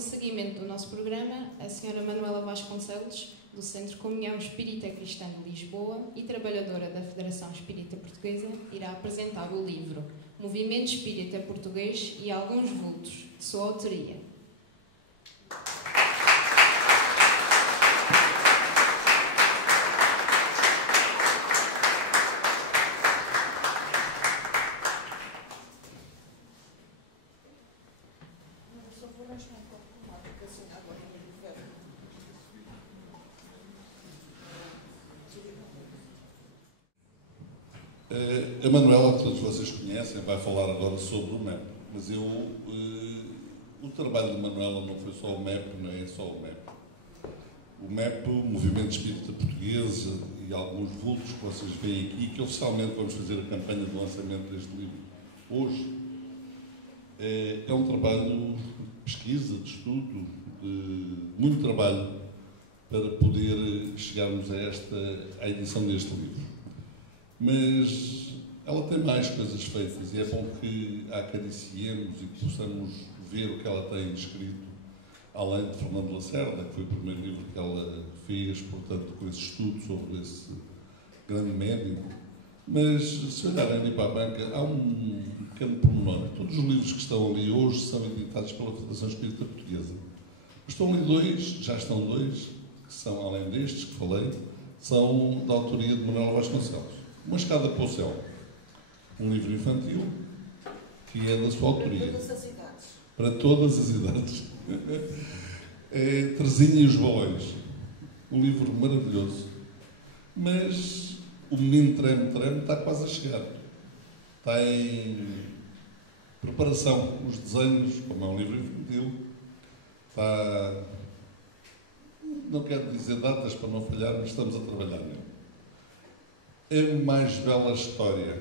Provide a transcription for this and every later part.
Dando seguimento do nosso programa, a senhora Manuela Vasconcelos, do Centro Comunhão Espírita Cristã de Lisboa e trabalhadora da Federação Espírita Portuguesa, irá apresentar o livro Movimento Espírita Português e Alguns Vultos, de sua autoria. A Manuela, todos vocês conhecem, vai falar agora sobre o MEP, mas o trabalho de Manuela não foi só o MEP, não é só o MEP. O MEP, o Movimento Espírita Português e alguns vultos que vocês veem aqui, que oficialmente vamos fazer a campanha de lançamento deste livro hoje, é um trabalho de pesquisa, de estudo, de muito trabalho para poder chegarmos à edição deste livro. Mas ela tem mais coisas feitas e é bom que a acariciemos e que possamos ver o que ela tem escrito, além de Fernando Lacerda, que foi o primeiro livro que ela fez, portanto, com esse estudo sobre esse grande médium. Mas, se olharem ali para a banca, há um pequeno pormenor. Todos os livros que estão ali hoje são editados pela Federação Espírita Portuguesa. Estão ali dois, já estão dois, que são, além destes que falei, são da autoria de Manuela Vasconcelos. Uma Escada para o Céu, um livro infantil que é da sua autoria. Para todas as idades. Para todas as idades. É Terezinha e os Balões. Um livro maravilhoso. Mas o Menino Treme Treme está quase a chegar. Está em preparação. Os desenhos, como é um livro infantil, está... Não quero dizer datas para não falhar, mas estamos a trabalhar nele. É a mais bela história.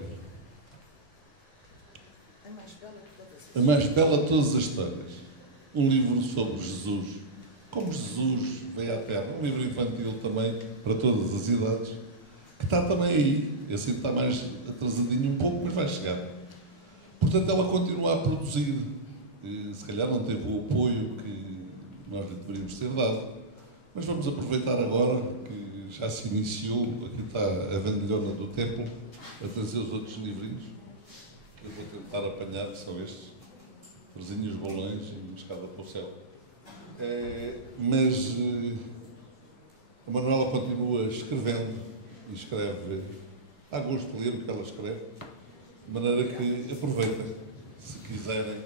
A mais bela de todas as histórias. Um livro sobre Jesus. Como Jesus veio à Terra. Um livro infantil também, para todas as idades. Que está também aí. Esse está mais atrasadinho um pouco, mas vai chegar. Portanto, ela continua a produzir. Se calhar não teve o apoio que nós lhe deveríamos ter dado. Mas vamos aproveitar agora que já se iniciou, aqui está a Vendilhona do Templo, a trazer os outros livrinhos. Eu vou tentar apanhar, que são estes. Terezinha, os Balões e uma Escada para o Céu. Mas a Manuela continua escrevendo e escreve. Há gosto de ler o que ela escreve, de maneira que aproveitem, se quiserem,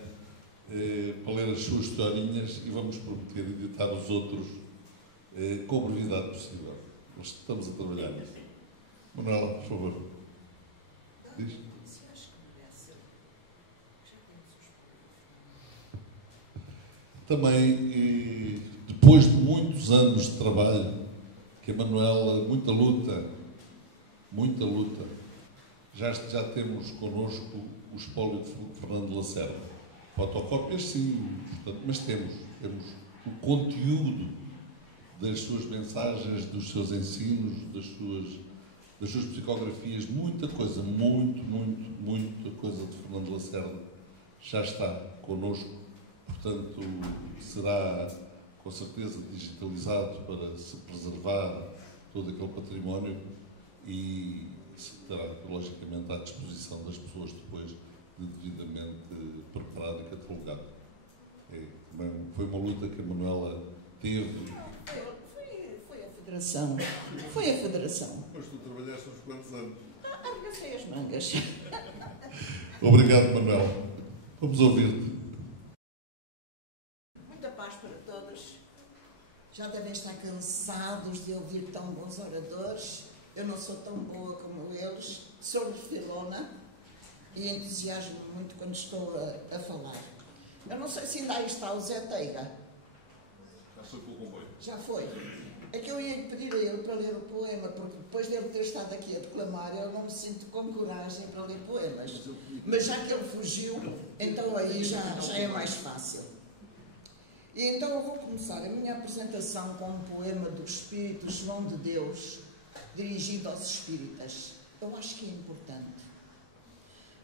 para ler as suas historinhas e vamos prometer editar os outros com a brevidade possível. Nós estamos a trabalhar nisso. Manuela, por favor. Diz. Também, depois de muitos anos de trabalho, que a Manuela, muita luta, já temos connosco o espólio de Fernando Lacerda. Fotocópias, sim, portanto, mas temos o conteúdo das suas mensagens, dos seus ensinos, das suas psicografias, muita coisa, muita coisa de Fernando Lacerda já está connosco, portanto será com certeza digitalizado para se preservar todo aquele património e estará logicamente à disposição das pessoas depois de devidamente preparado e catalogado. Foi uma luta que a Manuela teve. Foi a Federação. Mas tu trabalhaste uns quantos anos? Arregacei as mangas. Obrigado, Manuel. Vamos ouvir-te. Muita paz para todos. Já devem estar cansados de ouvir tão bons oradores. Eu não sou tão boa como eles. Sou refilona e entusiasmo muito quando estou a falar. Eu não sei se ainda aí está o Zé Teiga. Já foi pelo comboio. Já foi. É que eu ia pedir a ele para ler o poema, porque depois de ele ter estado aqui a declamar, eu não me sinto com coragem para ler poemas. Mas já que ele fugiu, então aí já é mais fácil. E então eu vou começar a minha apresentação com um poema do Espírito João de Deus, dirigido aos espíritas. Eu acho que é importante.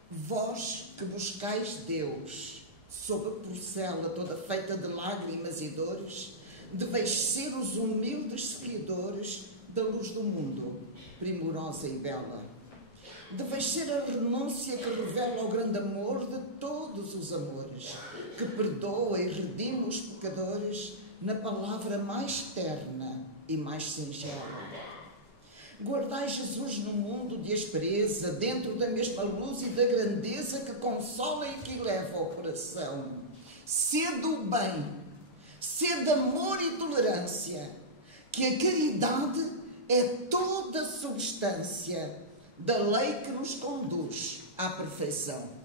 Vós que buscais Deus sob a porcela toda feita de lágrimas e dores, deveis ser os humildes seguidores da luz do mundo, primorosa e bela. Deveis ser a renúncia que revela o grande amor de todos os amores, que perdoa e redime os pecadores na palavra mais terna e mais singela. Guardai Jesus no mundo de aspereza, dentro da mesma luz e da grandeza que consola e que eleva o coração. Sede o bem, sede amor e tolerância, que a caridade é toda a substância da lei que nos conduz à perfeição.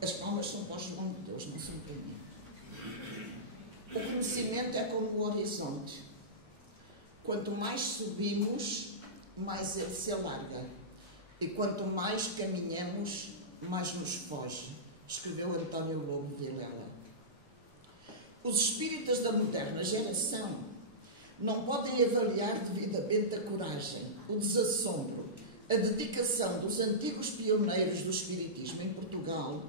As palmas são para o João de Deus, não são para mim. O conhecimento é como o horizonte. Quanto mais subimos, mais ele se alarga. E quanto mais caminhamos, mais nos foge. Escreveu António Lobo Vilela. Os espíritas da moderna geração não podem avaliar devidamente a coragem, o desassombro, a dedicação dos antigos pioneiros do espiritismo em Portugal.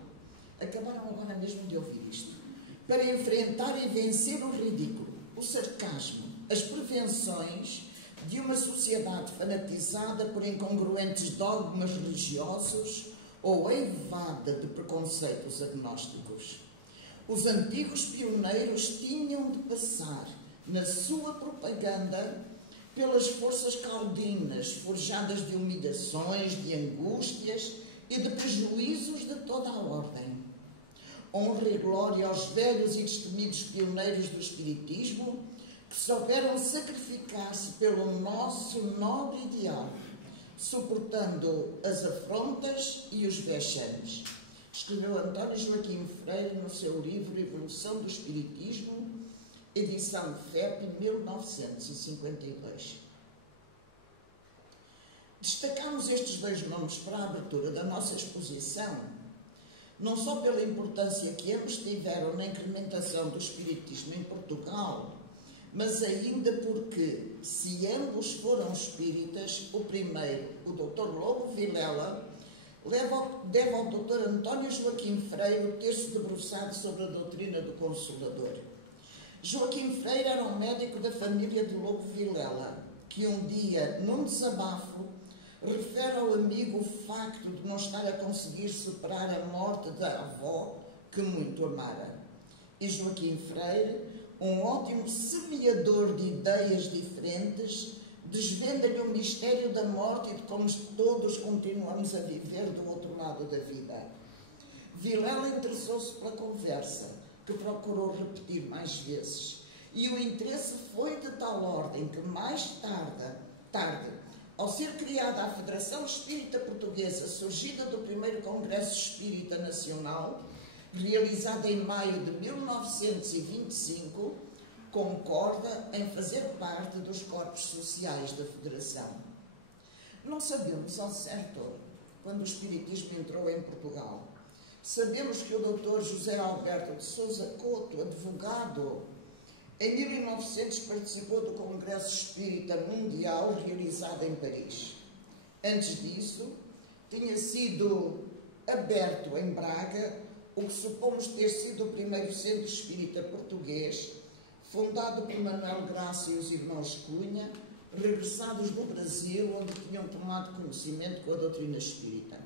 Acabaram agora mesmo de ouvir isto. Para enfrentar e vencer o ridículo, o sarcasmo, as prevenções de uma sociedade fanatizada por incongruentes dogmas religiosos ou eivada de preconceitos agnósticos. Os antigos pioneiros tinham de passar, na sua propaganda, pelas forças caudinas, forjadas de humilhações, de angústias e de prejuízos de toda a ordem. Honra e glória aos velhos e destemidos pioneiros do espiritismo que souberam sacrificar-se pelo nosso nobre ideal, suportando as afrontas e os vexames. Escreveu António Joaquim Freire no seu livro Evolução do Espiritismo, edição FEP, 1952. Destacamos estes dois nomes para a abertura da nossa exposição, não só pela importância que ambos tiveram na incrementação do espiritismo em Portugal, mas ainda porque, se ambos foram espíritas, o primeiro, o Dr. Lobo Vilela, deve ao Dr. António Joaquim Freire ter se debruçado sobre a doutrina do Consolador. Joaquim Freire era um médico da família de Lobo Vilela, que um dia, num desabafo, refere ao amigo o facto de não estar a conseguir superar a morte da avó que muito amara. E Joaquim Freire, um ótimo semeador de ideias diferentes, desvenda-lhe o mistério da morte e de como todos continuamos a viver do outro lado da vida. Vilela interessou-se pela conversa, que procurou repetir mais vezes, e o interesse foi de tal ordem que mais tarde, ao ser criada a Federação Espírita Portuguesa, surgida do primeiro Congresso Espírita Nacional, realizado em maio de 1925, concorda em fazer parte dos corpos sociais da Federação. Não sabemos ao certo quando o Espiritismo entrou em Portugal. Sabemos que o Dr. José Alberto de Sousa Couto, advogado, em 1900 participou do Congresso Espírita Mundial realizado em Paris. Antes disso, tinha sido aberto em Braga o que supomos ter sido o primeiro centro espírita português, fundado por Manuel Graça e os irmãos Cunha, regressados do Brasil, onde tinham tomado conhecimento com a doutrina espírita.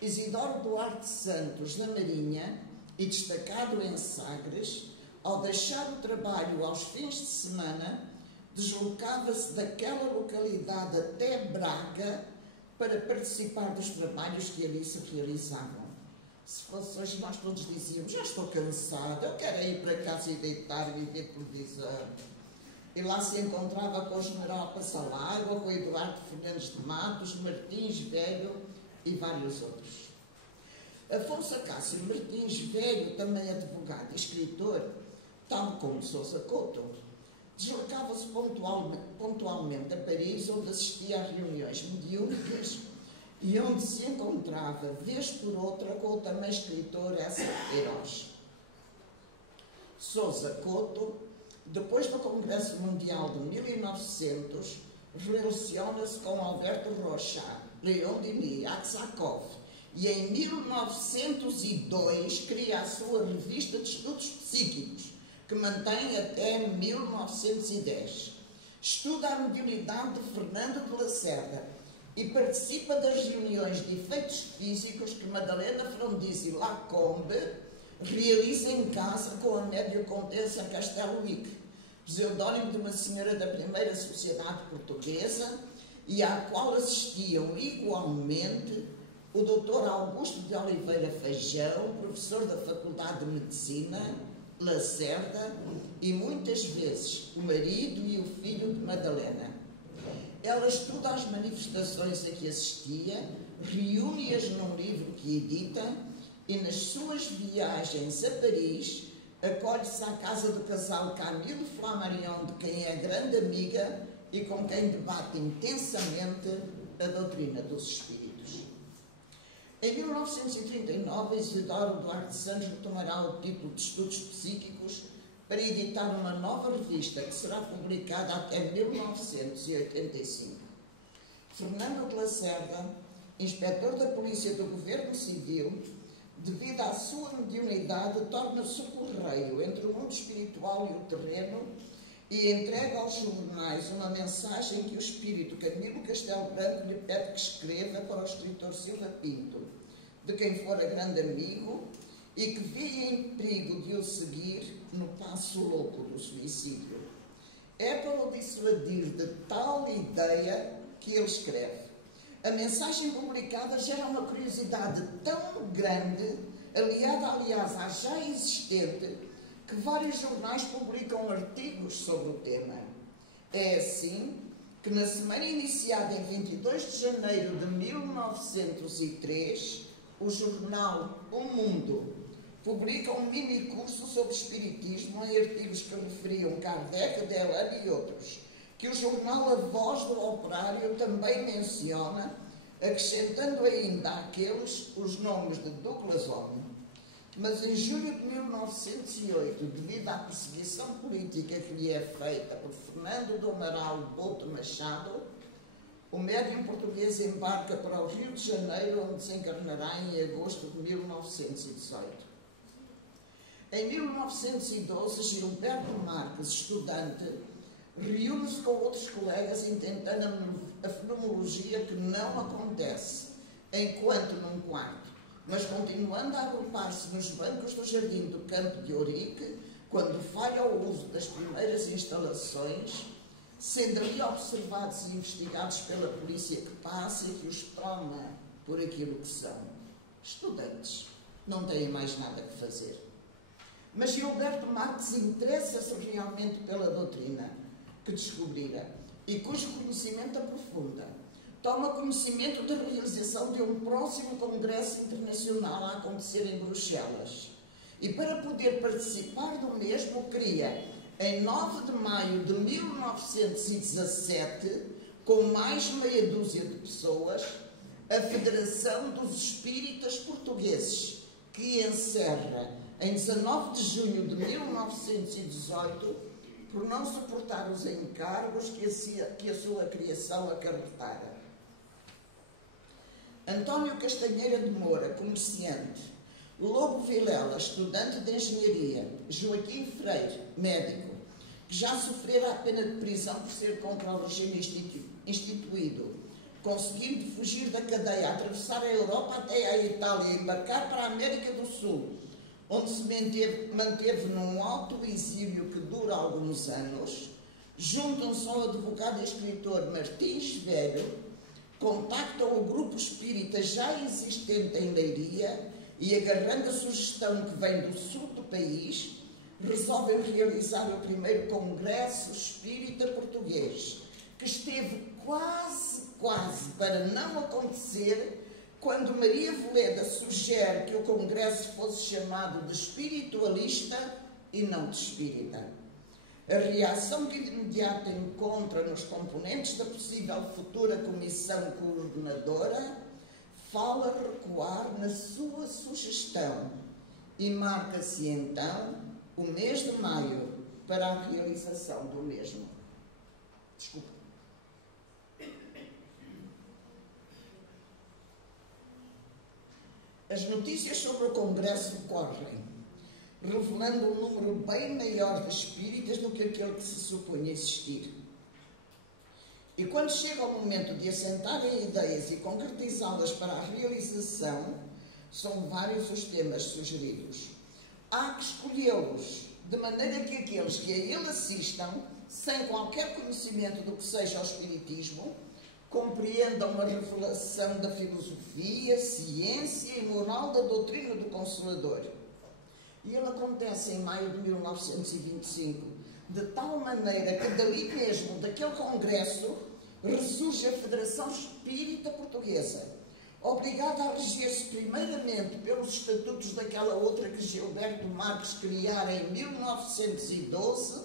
Isidoro Duarte Santos, na Marinha, e destacado em Sagres, ao deixar o trabalho aos fins de semana, deslocava-se daquela localidade até Braga para participar dos trabalhos que ali se realizavam. Se fosse hoje, nós todos dizíamos: já estou cansado, eu quero ir para casa e deitar-me e ver televisão. E lá se encontrava com o general Passalágua, com o Eduardo Fernandes de Matos, Martins Velho e vários outros. Afonso Acácio Martins Velho, também advogado e escritor, tal como Sousa Couto, deslocava-se pontualmente a Paris, onde assistia a reuniões mediúnicas e onde se encontrava, vez por outra, com o também escritor Essa Queiroz. Sousa Couto Depois do Congresso Mundial de 1900, relaciona-se com Alberto Rocha, Leon Denis, Aksakov, e em 1902 cria a sua revista de estudos psíquicos, que mantém até 1910. Estuda a mediunidade de Fernando de Lacerda e participa das reuniões de efeitos físicos que Madalena Frondizi Lacombe realiza em casa com a médium Condessa Castelo Wick, pseudónimo de uma senhora da primeira sociedade portuguesa, e à qual assistiam igualmente o Dr. Augusto de Oliveira Feijão, professor da Faculdade de Medicina, Lacerda, e muitas vezes o marido e o filho de Madalena. Ela estuda as manifestações a que assistia, reúne-as num livro que edita e nas suas viagens a Paris acolhe-se à casa do casal Camille Flammarion, de quem é grande amiga e com quem debate intensamente a doutrina dos espíritos. Em 1939, Isidoro Duarte Santos retomará o título de Estudos Psíquicos para editar uma nova revista que será publicada até 1985. Fernando de Lacerda, inspetor da Polícia do Governo Civil, devido à sua mediunidade, torna-se o correio entre o mundo espiritual e o terreno e entrega aos jornais uma mensagem que o espírito Camilo Castelo Branco lhe pede que escreva para o escritor Silva Pinto, de quem fora grande amigo e que via em perigo de o seguir no passo louco do suicídio. É para o dissuadir de tal ideia que ele escreve. A mensagem publicada gera uma curiosidade tão grande, aliada, aliás, à já existente, que vários jornais publicam artigos sobre o tema. É assim que, na semana iniciada em 22 de janeiro de 1903, o jornal O Mundo publica um mini-curso sobre espiritismo em artigos que referiam Kardec, Deleuze e outros, que o jornal A Voz do Operário também menciona, acrescentando ainda àqueles os nomes de Douglas Home. Mas em julho de 1908, devido à perseguição política que lhe é feita por Fernando do Amaral Boto Machado, o médium português embarca para o Rio de Janeiro, onde desencarnará em agosto de 1918. Em 1912, Gilberto Marques, estudante, reúne-se com outros colegas intentando a fenomenologia, que não acontece enquanto num quarto, mas continuando a agrupar-se nos bancos do jardim do Campo de Ourique, quando falha o uso das primeiras instalações, sendo ali observados e investigados pela polícia que passa e que os toma por aquilo que são. Estudantes, não têm mais nada que fazer. Mas Gilberto Marques interessa-se realmente pela doutrina que descobrira e cujo conhecimento aprofunda. Toma conhecimento da realização de um próximo congresso internacional a acontecer em Bruxelas. E para poder participar do mesmo, cria, em 9 de maio de 1917, com mais meia dúzia de pessoas, a Federação dos Espíritas Portugueses, que encerra em 19 de junho de 1918, por não suportar os encargos que a sua criação acarretara. António Castanheira de Moura, comerciante, Lobo Vilela, estudante de engenharia, Joaquim Freire, médico, que já sofrera a pena de prisão por ser contra o regime instituído, conseguindo fugir da cadeia, atravessar a Europa até a Itália e embarcar para a América do Sul, onde se manteve num alto exílio que dura alguns anos, juntam-se ao advogado e escritor Martins Velho, contactam o grupo espírita já existente em Leiria e, agarrando a sugestão que vem do sul do país, resolvem realizar o primeiro Congresso Espírita Português, que esteve quase para não acontecer, quando Maria Veleda sugere que o Congresso fosse chamado de espiritualista e não de espírita. A reação que de imediato encontra nos componentes da possível futura comissão coordenadora fala recuar na sua sugestão e marca-se então o mês de maio para a realização do mesmo. Desculpa. As notícias sobre o Congresso correm, revelando um número bem maior de espíritas do que aquele que se supunha existir. E quando chega o momento de assentarem ideias e concretizá-las para a realização, são vários os temas sugeridos. Há que escolhê-los de maneira que aqueles que a ele assistam, sem qualquer conhecimento do que seja o Espiritismo, compreendam a revelação da filosofia, ciência e moral da doutrina do Consolador. E ele acontece em maio de 1925, de tal maneira que dali mesmo, daquele congresso, ressurge a Federação Espírita Portuguesa, obrigada a reger-se primeiramente pelos estatutos daquela outra que Gilberto Marques criara em 1912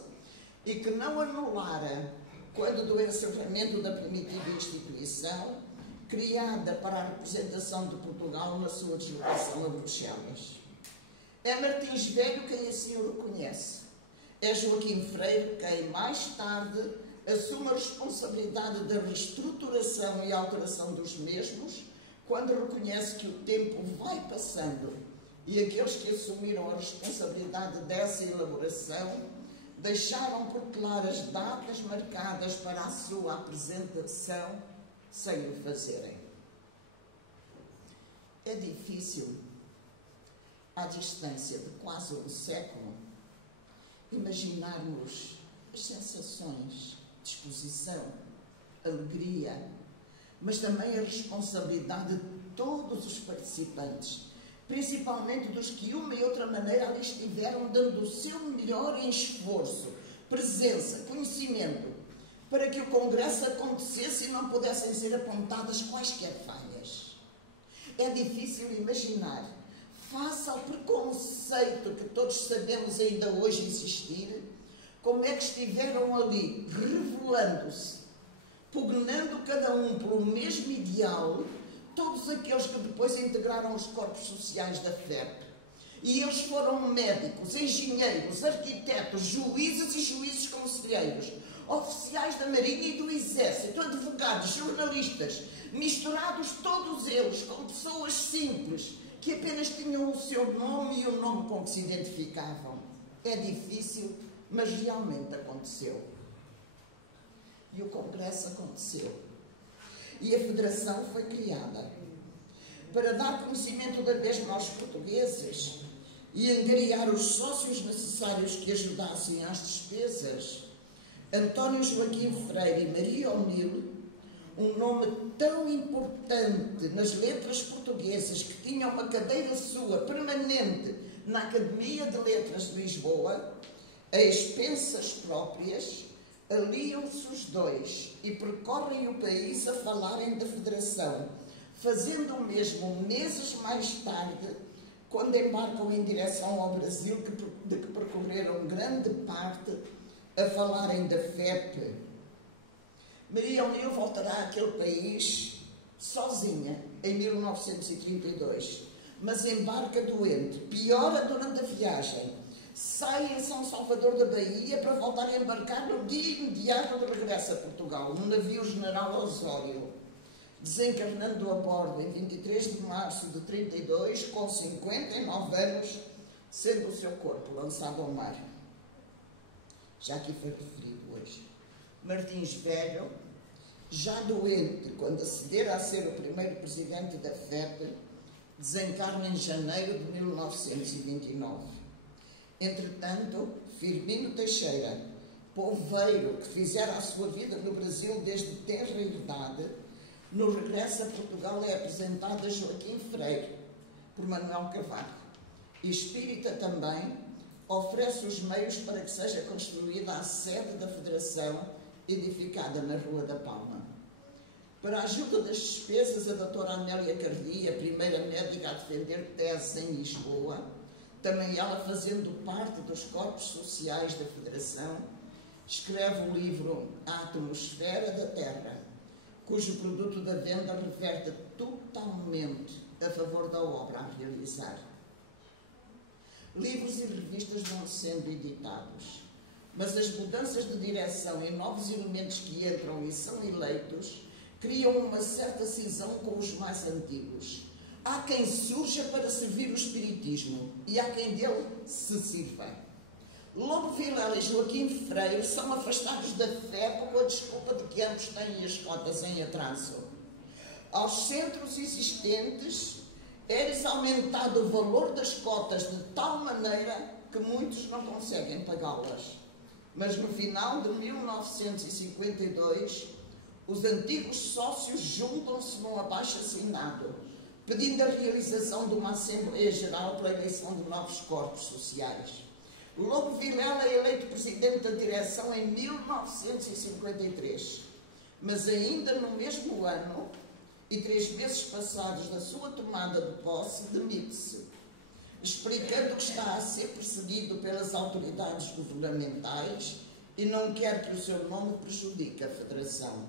e que não anulara quando do encerramento da primitiva instituição, criada para a representação de Portugal na sua deslocação a Bruxelas. É Martins Velho quem assim o reconhece. É Joaquim Freire quem, mais tarde, assume a responsabilidade da reestruturação e alteração dos mesmos, quando reconhece que o tempo vai passando e aqueles que assumiram a responsabilidade dessa elaboração deixaram por claras datas marcadas para a sua apresentação sem o fazerem. É difícil, à distância de quase um século, imaginarmos as sensações, disposição, alegria, mas também a responsabilidade de todos os participantes, principalmente dos que, de uma e outra maneira, ali estiveram dando o seu melhor em esforço, presença, conhecimento, para que o Congresso acontecesse e não pudessem ser apontadas quaisquer falhas. É difícil imaginar, face ao preconceito que todos sabemos ainda hoje existir, como é que estiveram ali, revelando-se, pugnando cada um pelo mesmo ideal, todos aqueles que depois integraram os corpos sociais da FEP. E eles foram médicos, engenheiros, arquitetos, juízes e juízes conselheiros, oficiais da Marinha e do Exército, advogados, jornalistas, misturados todos eles com pessoas simples, que apenas tinham o seu nome e o nome com que se identificavam. É difícil, mas realmente aconteceu. E o Congresso aconteceu. E a Federação foi criada para dar conhecimento da mesma aos portugueses e angariar os sócios necessários que ajudassem às despesas. António Joaquim Freire e Maria O'Neill, um nome tão importante nas letras portuguesas que tinha uma cadeira sua permanente na Academia de Letras de Lisboa, a expensas próprias, aliam-se os dois e percorrem o país a falarem da Federação, fazendo o mesmo meses mais tarde, quando embarcam em direção ao Brasil, de que percorreram grande parte, a falarem da FEP. Maria O'Neill voltará àquele país sozinha, em 1932, mas embarca doente, piora durante a viagem, sai em São Salvador da Bahia para voltar a embarcar no dia imediato de regresso a Portugal, no navio General Osório, desencarnando a bordo em 23 de março de 32, com 59 anos, sendo o seu corpo lançado ao mar. Já aqui foi referido hoje. Martins Velho, já doente quando acedera a ser o primeiro presidente da FEP, desencarna em janeiro de 1929. Entretanto, Firmino Teixeira, poveiro que fizera a sua vida no Brasil desde tenra idade, no regresso a Portugal é apresentado a Joaquim Freire, por Manuel Carvalho. E espírita também, oferece os meios para que seja construída a sede da Federação, edificada na Rua da Palma. Para a ajuda das despesas, a doutora Amélia Cardia, a primeira médica a defender tese em Lisboa, também ela fazendo parte dos corpos sociais da Federação, escreve o livro A Atmosfera da Terra, cujo produto da venda reverte totalmente a favor da obra a realizar. Livros e revistas vão sendo editados. mas as mudanças de direção e novos elementos que entram e são eleitos criam uma certa cisão com os mais antigos. Há quem surja para servir o espiritismo e há quem dele se sirva. Lobo Vilela e Joaquim Freire são afastados da fé com a desculpa de que ambos têm as cotas em atraso. Aos centros existentes é-lhes aumentado o valor das cotas de tal maneira que muitos não conseguem pagá-las. Mas no final de 1952, os antigos sócios juntam-se num abaixo-assinado, pedindo a realização de uma Assembleia Geral para a eleição de novos corpos sociais. Lobo Vilela é eleito presidente da direção em 1953, mas ainda no mesmo ano, e 3 meses passados da sua tomada de posse, demite-se, explicando que está a ser perseguido pelas autoridades governamentais e não quer que o seu nome prejudique a Federação.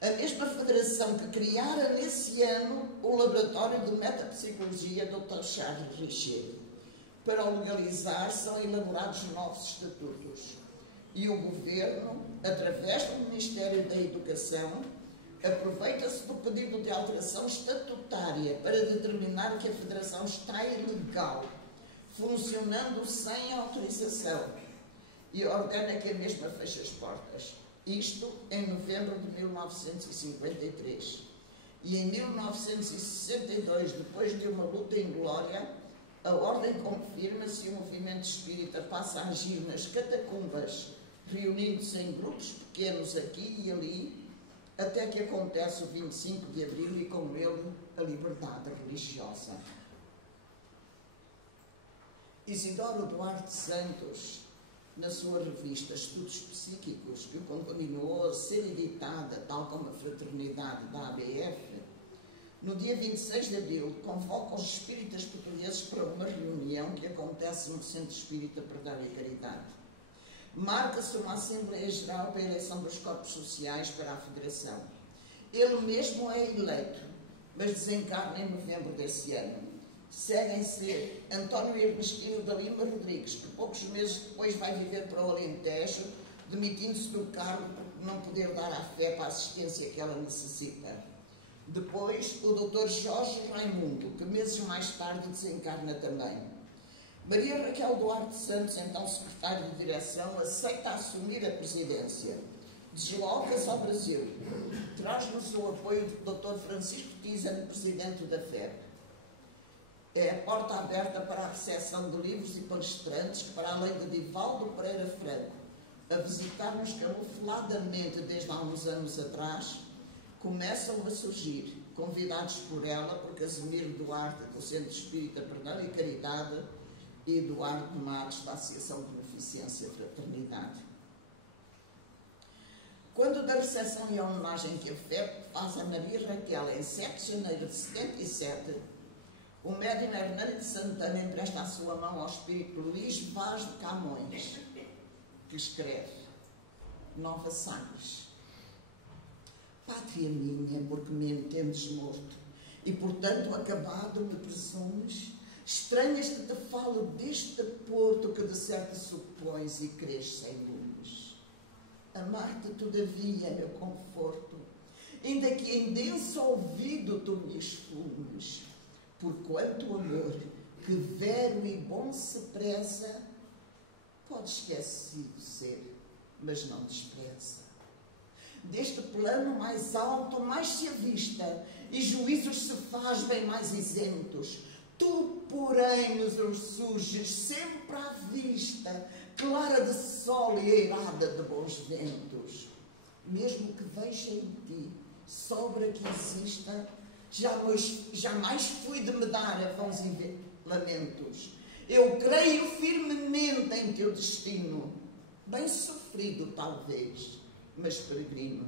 A mesma Federação que criara nesse ano o Laboratório de Metapsicologia Dr. Charles Richer. Para o legalizar, são elaborados novos estatutos. E o Governo, através do Ministério da Educação, aproveita-se do pedido de alteração estatutária para determinar que a Federação está ilegal, funcionando sem autorização, e ordena que a mesma feche as portas. Isto em novembro de 1953. E em 1962, depois de uma luta inglória, a ordem confirma-se e o movimento espírita passa a agir nas catacumbas, reunindo-se em grupos pequenos aqui e ali, até que acontece o 25 de abril e com ele a liberdade religiosa. Isidoro Duarte Santos, na sua revista Estudos Psíquicos, que continuou a ser editada, tal como a Fraternidade da ABF, no dia 26 de abril, convoca os espíritas portugueses para uma reunião que acontece no Centro Espírita Perdão e Caridade. Marca-se uma Assembleia Geral para a eleição dos corpos sociais para a Federação. Ele mesmo é eleito, mas desencarna em novembro desse ano. Seguem-se António Ernestino da Lima Rodrigues, que poucos meses depois vai viver para o Alentejo, demitindo-se do cargo por não poder dar à fé para a assistência que ela necessita. Depois, o Dr. Jorge Raimundo, que meses mais tarde desencarna também. Maria Raquel Duarte Santos, então secretária de direção, aceita assumir a presidência. Desloca-se ao Brasil. Traz-nos o apoio do Dr. Francisco Tizano, presidente da FEB. É a porta aberta para a recepção de livros e palestrantes que, para além de Divaldo Pereira Franco, a visitar-nos camufladamente desde há uns anos atrás, começam a surgir, convidados por ela, por Casimiro Duarte, do Centro Espírita Perdão e Caridade, e Eduardo Matos, da Associação de Beneficência e Fraternidade. Quando da recepção e a homenagem que a FEP faz a Maria Raquel em 7 de janeiro de 77, o médium Hernani de Santana empresta a sua mão ao espírito Luís Vaz de Camões, que escreve: Nova Sagres. Pátria minha, porque me entendes morto, e portanto acabado me presumes, estranhas que te falo deste porto que de certo supões e crês sem lumes. Amar-te todavia, meu conforto, ainda que em denso ouvido tu me esfumes, porquanto o amor, que vero e bom se preza, pode esquecido ser, mas não despreza. Deste plano mais alto, mais se avista, e juízos se faz bem mais isentos. Tu, porém, nos surges sempre à vista, clara de sol e eirada de bons ventos. Mesmo que veja em ti sobra que exista, jamais fui de me dar a vãos lamentos. Eu creio firmemente em teu destino, bem sofrido talvez, mas peregrino.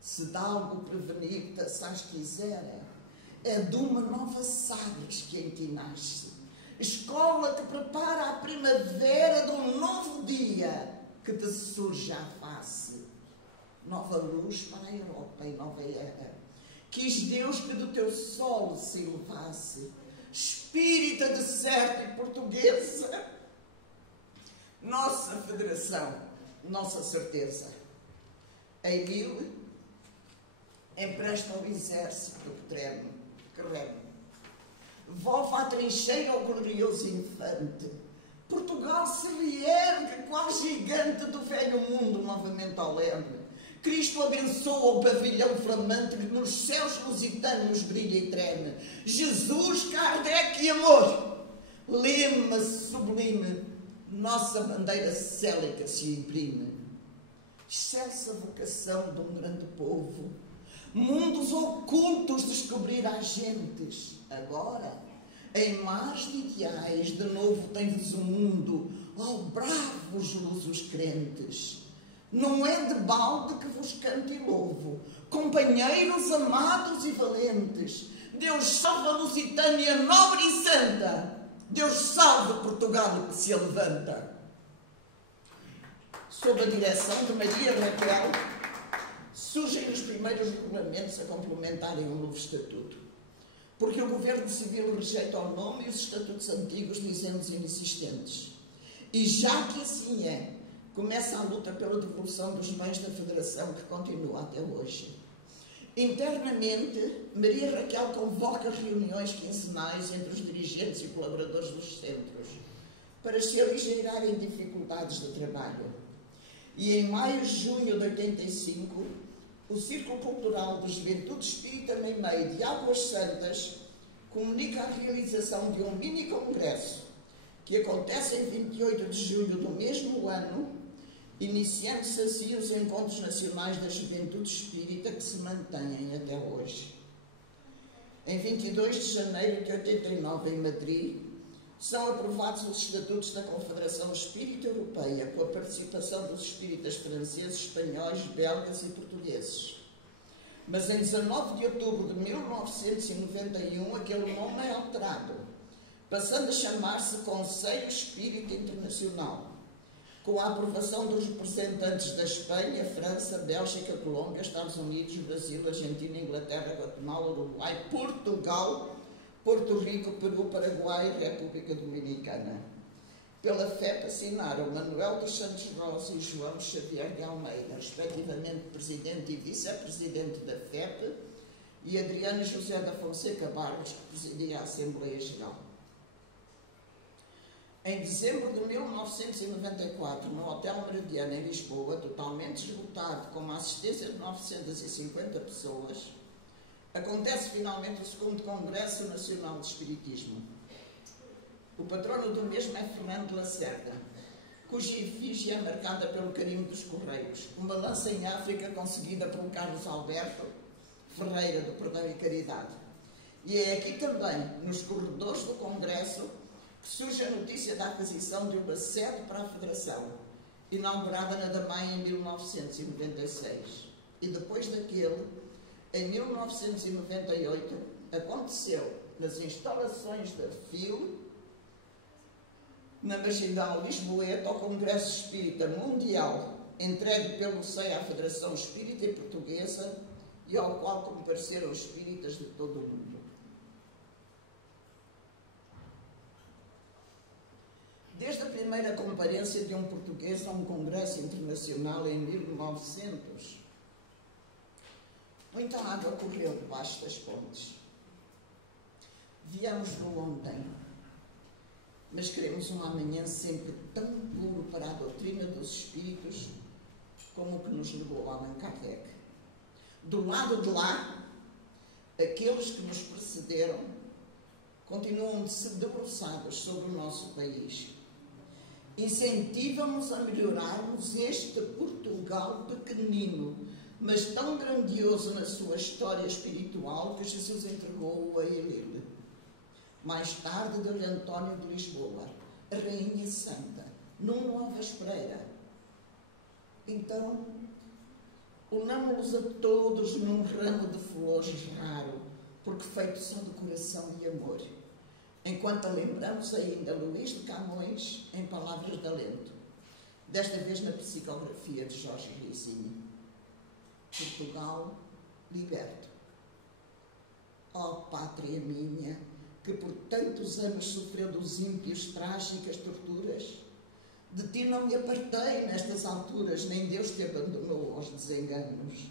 Se de algo prevenir te assaz quiser, é de uma nova Sagres que em ti nasce, escola que prepara a primavera de um novo dia que te surge à face. Nova luz para a Europa e nova era. Quis Deus que do teu solo se elevasse, espírita de certo e portuguesa, Nossa federação, nossa certeza. Emile empresta ao exército que reme. Volva à trincheira ao glorioso infante. Portugal se lhe ergue qual gigante do velho mundo novamente ao leme. Cristo abençoa o pavilhão flamante que nos céus lusitanos brilha e treme. Jesus, Kardec e amor, lema sublime, nossa bandeira célica se imprime. Excelsa vocação de um grande povo, mundos ocultos descobrir às gentes. Agora, em mares de ideais, de novo tem-vos o mundo, ó bravos lusos crentes. Não é de balde que vos canto e louvo, companheiros amados e valentes. Deus salve a Lusitânia nobre e santa. Deus salve Portugal que se levanta. Sob a direção de Maria Raquel, surgem os primeiros regulamentos a complementarem o novo estatuto. Porque o governo civil rejeita o nome e os estatutos antigos dizendo-os inexistentes. E já que assim é, começa a luta pela devolução dos bens da Federação, que continua até hoje. Internamente, Maria Raquel convoca reuniões quinzenais entre os dirigentes e colaboradores dos centros para se aligeirarem dificuldades de trabalho. E em maio e junho de 85, o Círculo Cultural de Juventude Espírita Meimei de Águas Santas comunica a realização de um mini-congresso que acontece em 28 de julho do mesmo ano, iniciando-se assim os Encontros Nacionais da Juventude Espírita que se mantêm até hoje. Em 22 de janeiro de 89, em Madrid, são aprovados os estatutos da Confederação Espírita Europeia, com a participação dos espíritas franceses, espanhóis, belgas e portugueses. Mas em 19 de outubro de 1991, aquele nome é alterado, passando a chamar-se Conselho Espírita Internacional, com a aprovação dos representantes da Espanha, França, Bélgica, Colômbia, Estados Unidos, Brasil, Argentina, Inglaterra, Guatemala, Uruguai, Portugal, Porto Rico, Peru, Paraguai e República Dominicana. Pela FEP assinaram Manuel dos Santos Rosa e João Xavier de Almeida, respectivamente presidente e vice-presidente da FEP, e Adriano José da Fonseca Barros, que presidia a Assembleia Geral. Em dezembro de 1994, no Hotel Meridiano, em Lisboa, totalmente esgotado, com uma assistência de 950 pessoas, acontece finalmente o segundo Congresso Nacional de Espiritismo. O patrono do mesmo é Fernando de Lacerda, cuja efígie é marcada pelo carimbo dos Correios, uma lança em África conseguida por Carlos Alberto Ferreira, do Perdão e Caridade. E é aqui também, nos corredores do Congresso, que surge a notícia da aquisição de uma sede para a Federação, inaugurada na Damaia em 1996. E depois daquele, em 1998, aconteceu nas instalações da FIL, na Marginal Lisboeta, ao Congresso Espírita Mundial, entregue pelo SEI à Federação Espírita Portuguesa e ao qual compareceram espíritas de todo o mundo. Desde a primeira comparência de um português a um congresso internacional em 1900, muita água correu debaixo das pontes. Viemos do ontem, mas queremos um amanhã sempre tão puro para a doutrina dos espíritos como o que nos levou Allan Kardec. Do lado de lá, aqueles que nos precederam continuam-se debruçados sobre o nosso país. Incentivam-nos a melhorarmos este Portugal pequenino, mas tão grandioso na sua história espiritual, que Jesus entregou-o a Elide. Mais tarde deu-lhe António de Lisboa, a Rainha Santa, Nuno Alves Pereira. Então, unamos-los a todos num ramo de flores raro, porque feito só de coração e amor. Enquanto lembramos ainda Luís de Camões em palavras de alento, desta vez na psicografia de Jorge Rizinho. Portugal liberto. Ó pátria minha, que por tantos anos sofreu dos ímpios trágicas torturas, De ti não me apartei nestas alturas, nem Deus te abandonou aos desenganos.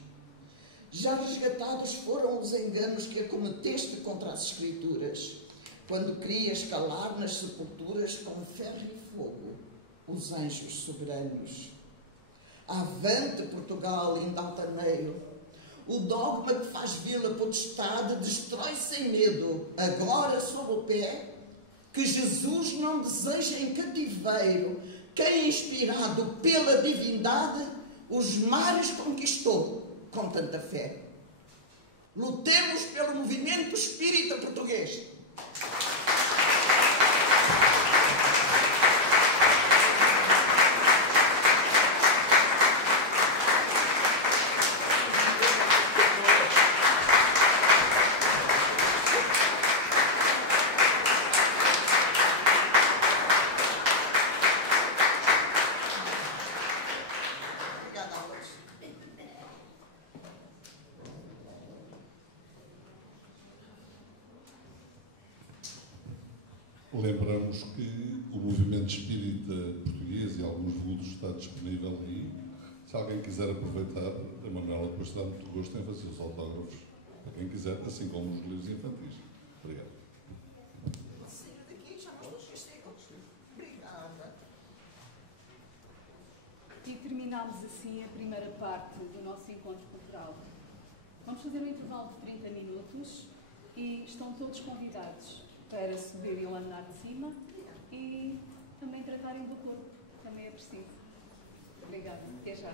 Já resgatados foram os enganos que acometeste contra as Escrituras, quando querias calar nas sepulturas com ferro e fogo os anjos soberanos. Avante, Portugal, lindo altaneiro! O dogma que faz vila potestade destrói sem medo, agora sob o pé, que Jesus não deseja em cativeiro quem, inspirado pela divindade, os mares conquistou com tanta fé. Lutemos pelo movimento espírita português. Lembramos que o movimento espírita português e alguns vultos está disponível aí. Se alguém quiser aproveitar, a Manuela depois terá muito gosto em fazer os autógrafos, para quem quiser, assim como os livros infantis. Obrigado. E terminamos assim a primeira parte do nosso encontro cultural. Vamos fazer um intervalo de 30 minutos e estão todos convidados para subirem o andar de cima e também tratarem do corpo, também é preciso. Obrigada. Até já.